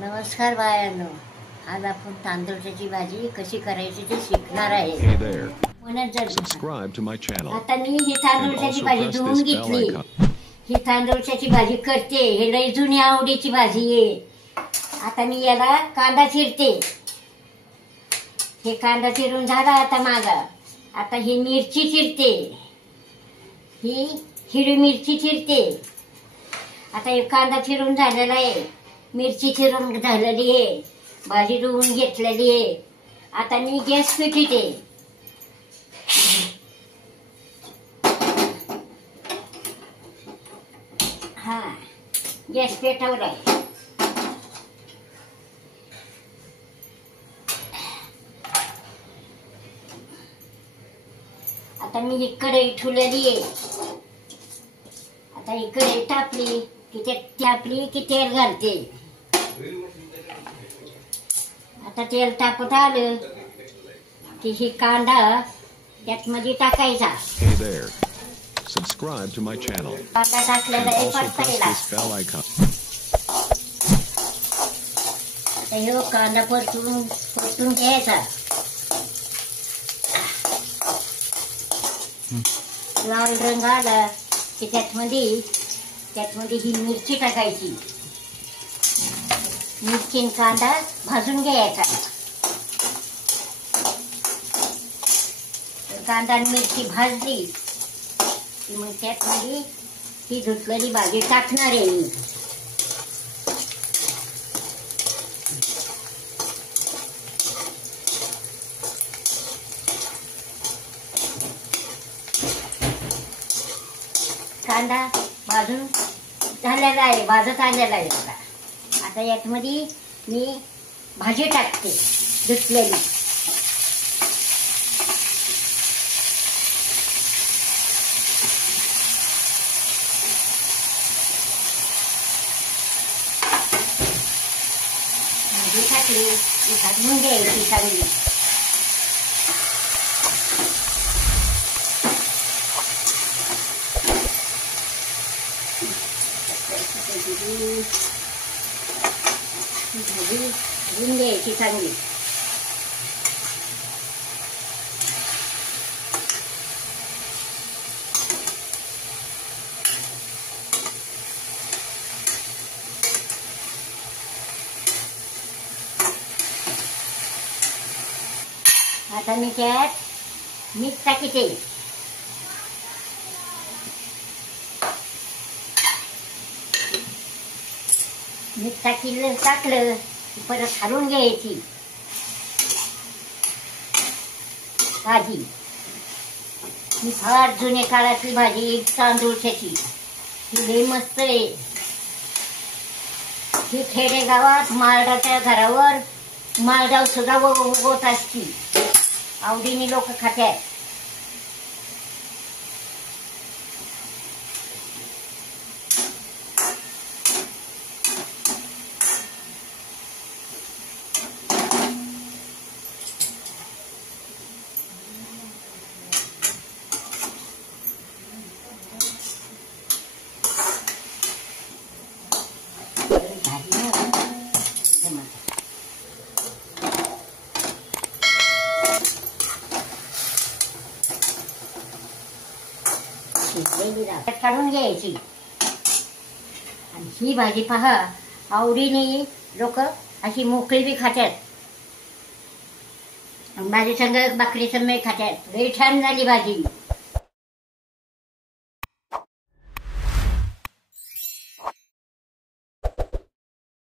नमस्कार बायांनो, आज आपण तांदूळची भाजी कशी करायची ते शिकणार आहे. Hey there. म्हणून जर Subscribe to my channel. आता मी ही तांदूळची भाजी press धुवून this bell घेतली. icon. ही तांदूळची भाजी करते. हे लई जुनी आवडीची भाजी आहे. आता मी याला कांदा चिरते. हे कांदा चिरून झाला आता माझा. आता ही मिरची चिरते. ही हिरवी मिरची चिरते. आता हे कांदा चिरून झालेला आहे. मिरची चिरून झालेली आहे. भाजी धुवून घेतलेली आहे. आता मी गॅस पेटवते. हा गॅस पेटवलाय. आता मी ही कढई ठेवलेली आहे. आता ही कढई तापली की तेल घालते. आता तेल तापत आलं की ही कांदा त्यात मध्ये टाकायचा. Hey there. Subscribe to my channel. कांदा टाकलेला आहे Also press परतायला. this bell icon. आता ह्यो कांदा परतून घ्यायचा. लाल रंग आला की त्यात मध्ये ही मिरची टाकायची. मिरची कांदा भाजून घ्यायचा. कांदा आणि मिरची भाजली की मग त्यात मध्ये ही धुतलेली भाजी टाकणार आहे मी. कांदा भाजून झालेला आहे. भाजत आलेला आहे. आता यात मध्ये मी भाजी टाकते धुतलेली. भाजी टाकली की भाजून घ्यायची चांगली. भाजी भाजून घ्यायची चांगली. आता मी त्यात मीठ टाकते. मीठ टाकलं की परत हलवून घ्यायची भाजी. ही फार जुन्या काळातली भाजी तांदूळची. ही लई मस्त आहे. ही खेडेगावात माळगावच्या घरावर माळगाव सुद्धा उगवत असती. आवडीने लोक खात्यात. काढून घ्यायची. आणि ही भाजी पहा आवडीने लोक अशी मोकळी बी खात्यात. भाजी संग भाकरी संग खात्यात. लई छान झाली भाजी.